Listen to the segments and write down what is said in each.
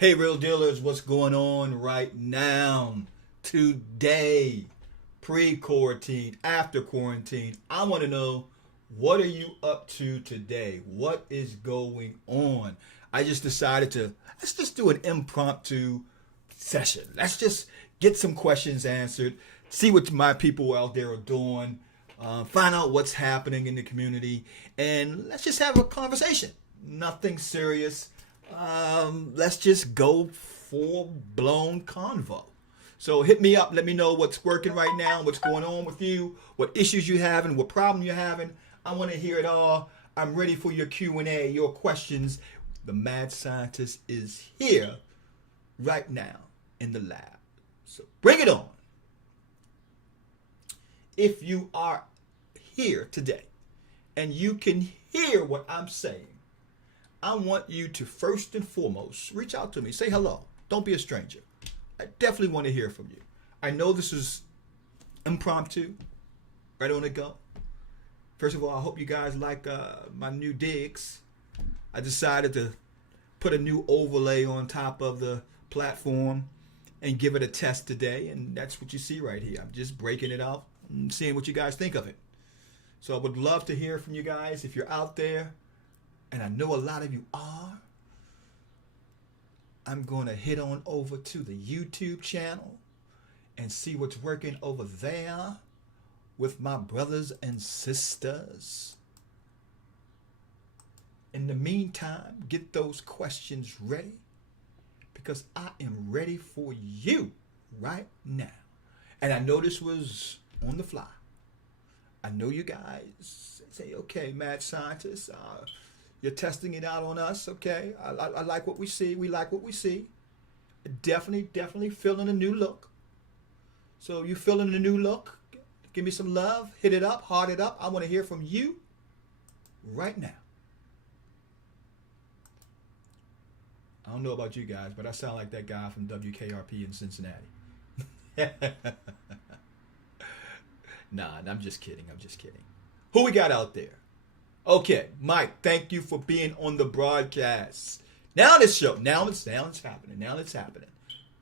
Hey, real dealers, what's going on right now? Today, pre-quarantine, after quarantine, I want to know, what are you up to today? What is going on? I just decided let's just do an impromptu session. Let's just get some questions answered, see what my people out there are doing, find out what's happening in the community, and let's just have a conversation. Nothing serious. Let's just go full blown convo. So hit me up. Let me know what's working right now, what's going on with you, what issues you having, what problem you're having. I want to hear it all. I'm ready for your Q&A, your questions. The mad scientist is here right now in the lab. So bring it on. If you are here today and you can hear what I'm saying, I want you to first and foremost reach out to me. Say hello. Don't be a stranger. I definitely want to hear from you. I know this is impromptu, right on the go. First of all, I hope you guys like my new digs. I decided to put a new overlay on top of the platform and give it a test today, and that's what you see right here. I'm just breaking it out and seeing what you guys think of it. So I would love to hear from you guys if you're out there, and I know a lot of you are. I'm going to head on over to the YouTube channel and see what's working over there with my brothers and sisters. In the meantime, get those questions ready, because I am ready for you right now. And I know this was on the fly. I know you guys say, okay, mad scientist, you're testing it out on us, okay? I like what we see. We like what we see. Definitely feeling a new look. So you feeling a new look? Give me some love. Hit it up. Heart it up. I want to hear from you right now. I don't know about you guys, but I sound like that guy from WKRP in Cincinnati. Nah, I'm just kidding. Who we got out there? Okay, Mike, thank you for being on the broadcast. Now it's happening.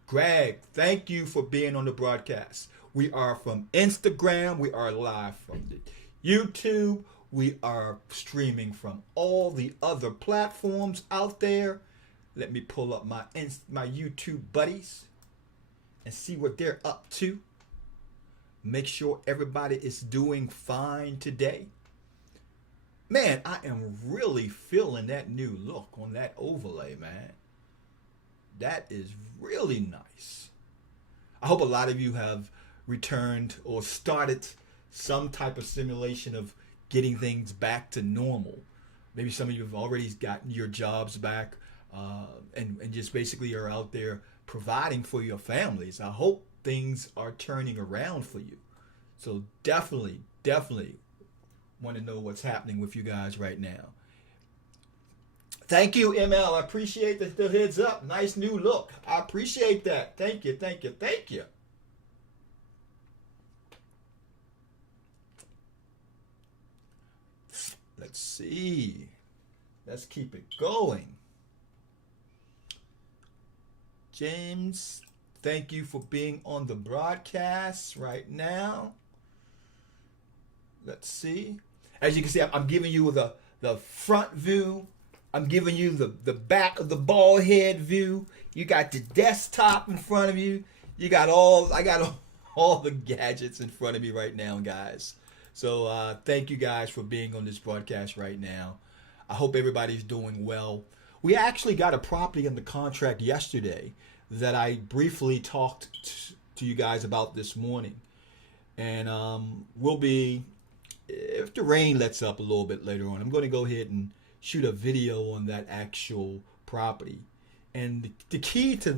Greg, thank you for being on the broadcast. We are from Instagram. We are live from the YouTube. We are streaming from all the other platforms out there. Let me pull up my YouTube buddies and see what they're up to. Make sure everybody is doing fine today. Man, I am really feeling that new look on that overlay, man. That is really nice. I hope a lot of you have returned or started some type of simulation of getting things back to normal. Maybe some of you have already gotten your jobs back and just basically are out there providing for your families. I hope things are turning around for you. So definitely want to know what's happening with you guys right now. Thank you, ML. I appreciate the heads up. Nice new look. I appreciate that. Thank you. Let's see. Let's keep it going. James, thank you for being on the broadcast right now. Let's see. As you can see, I'm giving you the front view. I'm giving you the back of the ball head view. You got the desktop in front of you. I got all the gadgets in front of me right now, guys. So thank you guys for being on this broadcast right now. I hope everybody's doing well. We actually got a property under contract yesterday that I briefly talked to you guys about this morning. And we'll be, if the rain lets up a little bit later on, I'm going to go ahead and shoot a video on that actual property. And the key to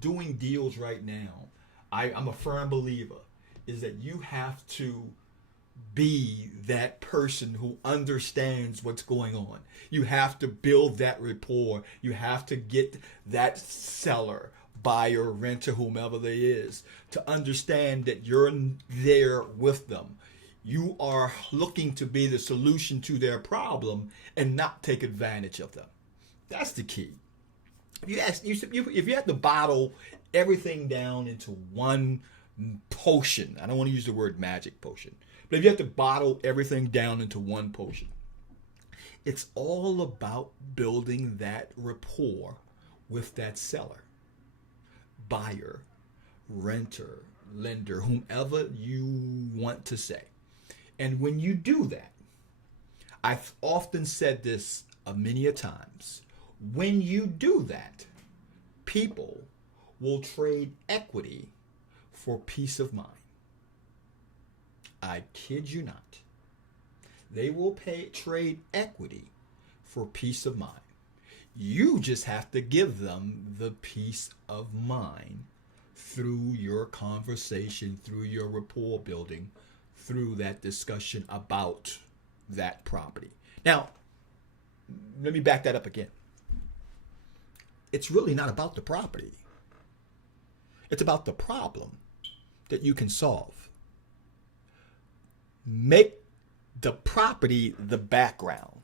doing deals right now, I'm a firm believer, is that you have to be that person who understands what's going on. You have to build that rapport. You have to get that seller, buyer, renter, whomever there is, to understand that you're there with them. You are looking to be the solution to their problem and not take advantage of them. That's the key. If you had to bottle everything down into one potion, I don't want to use the word magic potion, but if you have to bottle everything down into one potion, it's all about building that rapport with that seller, buyer, renter, lender, whomever you want to say. And when you do that, I've often said this many a times, when you do that, people will trade equity for peace of mind. I kid you not. They will trade equity for peace of mind. You just have to give them the peace of mind through your conversation, through your rapport building, through that discussion about that property. Now, let me back that up again. It's really not about the property. It's about the problem that you can solve. Make the property the background.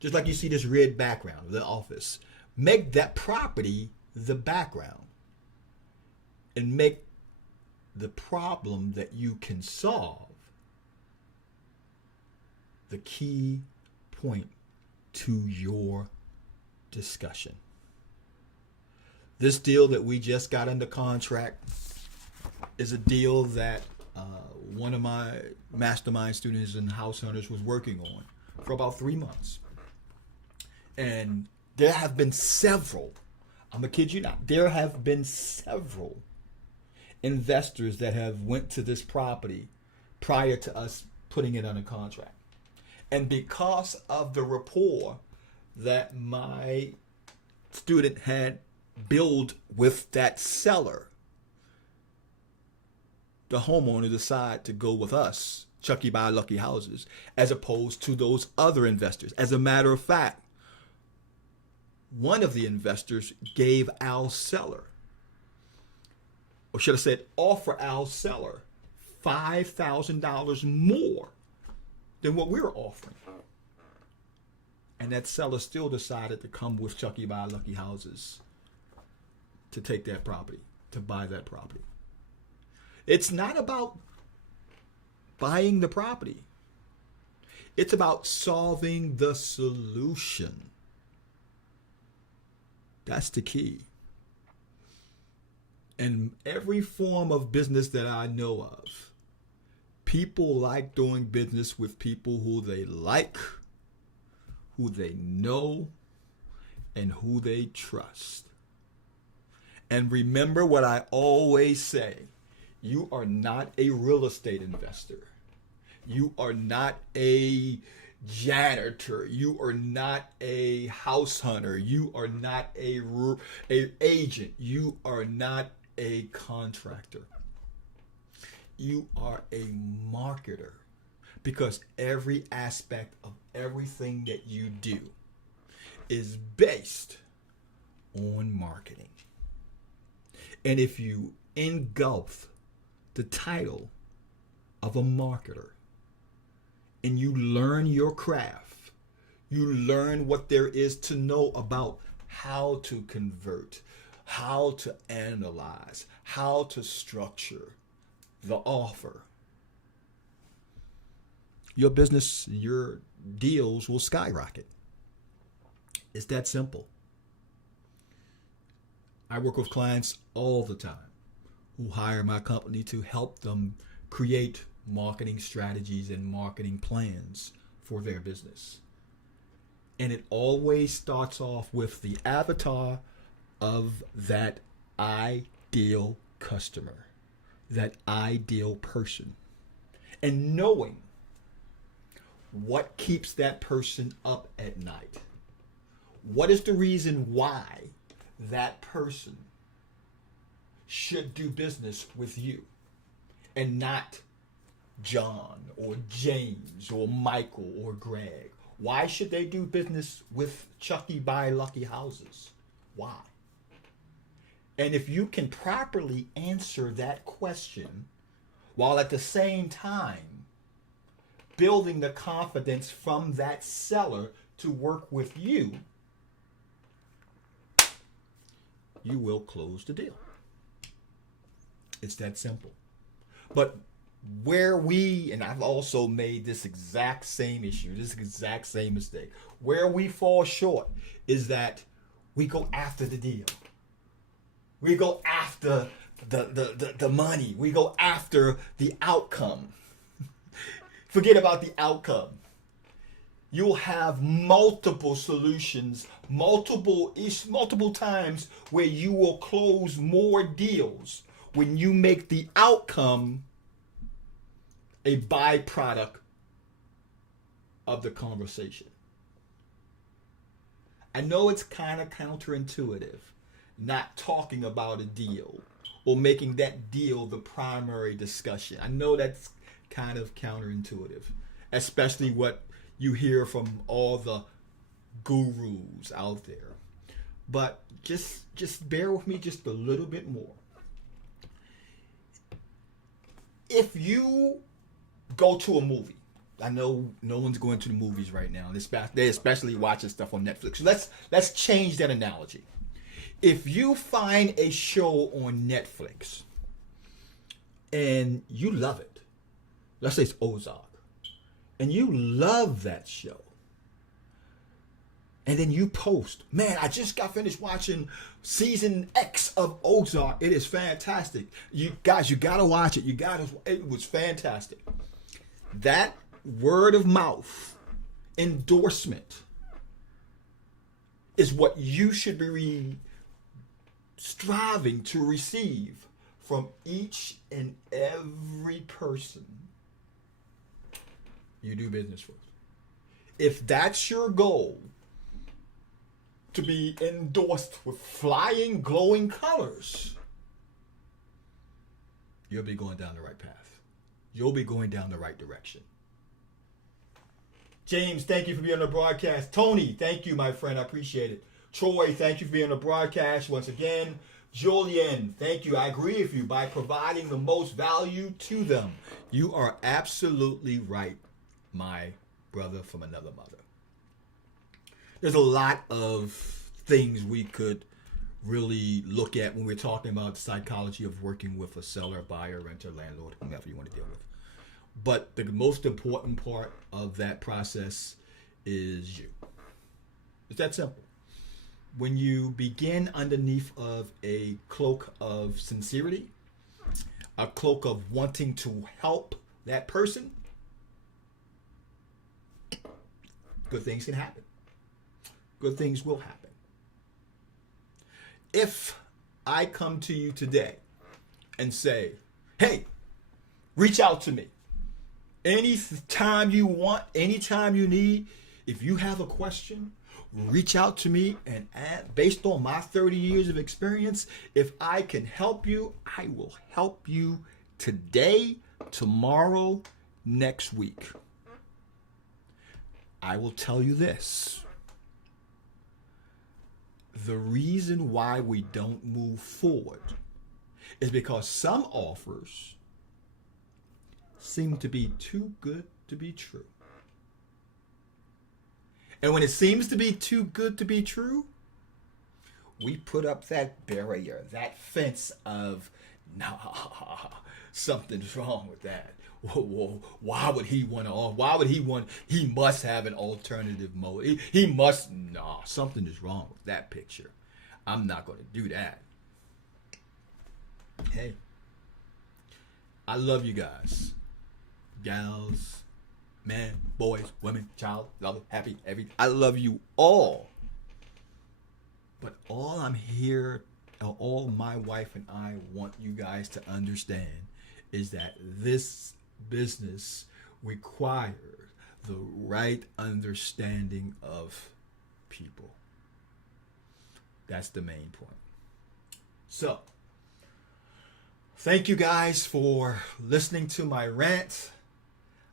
Just like you see this red background of the office. Make that property the background. And make the problem that you can solve the key point to your discussion. This deal that we just got under contract is a deal that one of my mastermind students and house hunters was working on for about 3 months. And there have been several, I'm gonna kid you not, there have been several investors that have went to this property prior to us putting it under contract. And because of the rapport that my student had built with that seller, the homeowner decided to go with us, Chucky Buy Lucky Houses, as opposed to those other investors. As a matter of fact, one of the investors gave our seller, or should I said offer our seller, $5,000 more than what we were offering. And that seller still decided to come with Chucky Buy Lucky Houses to take that property, to buy that property. It's not about buying the property. It's about solving the solution. That's the key. In every form of business that I know of, people like doing business with people who they like, who they know, and who they trust. And remember what I always say, you are not a real estate investor. You are not a janitor. You are not a house hunter. You are not a agent. You are not a contractor. You are a marketer, because every aspect of everything that you do is based on marketing. And if you engulf the title of a marketer and you learn your craft, you learn what there is to know about how to convert, how to analyze, how to structure the offer, your business, your deals will skyrocket. It's that simple. I work with clients all the time who hire my company to help them create marketing strategies and marketing plans for their business. And it always starts off with the avatar of that ideal customer, that ideal person, and knowing what keeps that person up at night. What is the reason why that person should do business with you and not John or James or Michael or Greg? Why should they do business with Chucky Buy Lucky Houses? Why? And if you can properly answer that question while at the same time building the confidence from that seller to work with you, you will close the deal. It's that simple. But where we, and I've also made this exact same issue, this exact same mistake, where we fall short is that we go after the deal. We go after the money. We go after the outcome. Forget about the outcome. You'll have multiple solutions, multiple times where you will close more deals when you make the outcome a byproduct of the conversation. I know it's kind of counterintuitive not talking about a deal or making that deal the primary discussion. I know that's kind of counterintuitive, especially what you hear from all the gurus out there. But just bear with me just a little bit more. If you go to a movie, I know no one's going to the movies right now. They're especially watching stuff on Netflix. So let's change that analogy. If you find a show on Netflix and you love it, let's say it's Ozark, and you love that show, and then you post, man, I just got finished watching season X of Ozark. It is fantastic. You guys, you gotta watch it. It was fantastic. That word of mouth endorsement is what you should be striving to receive from each and every person you do business with. If that's your goal, to be endorsed with flying, glowing colors, you'll be going down the right path. You'll be going down the right direction. James, thank you for being on the broadcast. Tony, thank you, my friend. I appreciate it. Troy, thank you for being on the broadcast once again. Julian, thank you. I agree with you by providing the most value to them. You are absolutely right, my brother from another mother. There's a lot of things we could really look at when we're talking about the psychology of working with a seller, buyer, renter, landlord, whomever you want to deal with. But the most important part of that process is you. It's that simple. When you begin underneath of a cloak of sincerity, a cloak of wanting to help that person, good things can happen. Good things will happen. If I come to you today and say, hey, reach out to me. Anytime you want, anytime you need, if you have a question, reach out to me, and based on my 30 years of experience, if I can help you, I will help you today, tomorrow, next week. I will tell you this. The reason why we don't move forward is because some offers seem to be too good to be true. And when it seems to be too good to be true, we put up that barrier, that fence of, nah, something's wrong with that. Whoa, why would he want to, he must have an alternative mode. He must, something is wrong with that picture. I'm not going to do that. Hey, I love you guys. Gals, men, boys, women, child, lover, happy, everything. I love you all. But all my wife and I want you guys to understand is that this business requires the right understanding of people. That's the main point. So, thank you guys for listening to my rant.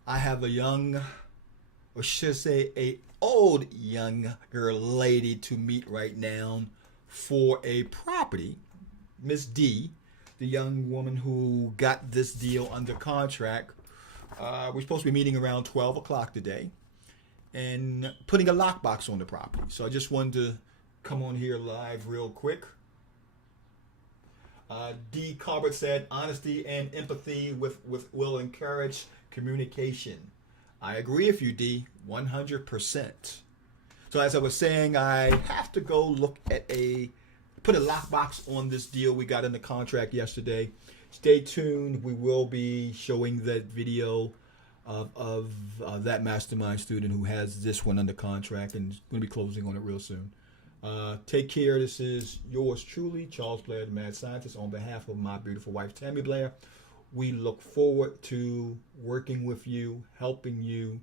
I have a old younger lady to meet right now for a property. Miss D, the young woman who got this deal under contract. We're supposed to be meeting around 12 o'clock today and putting a lockbox on the property. So I just wanted to come on here live real quick D. Colbert said, honesty and empathy will encourage communication. I agree with you, D, 100%. So as I was saying, I have to go look at put a lockbox on this deal we got in the contract yesterday. Stay tuned. We will be showing that video of that mastermind student who has this one under contract and is going to be closing on it real soon. Take care. This is yours truly, Charles Blair, the Mad Scientist, on behalf of my beautiful wife, Tammy Blair. We look forward to working with you, helping you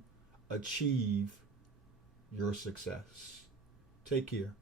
achieve your success. Take care.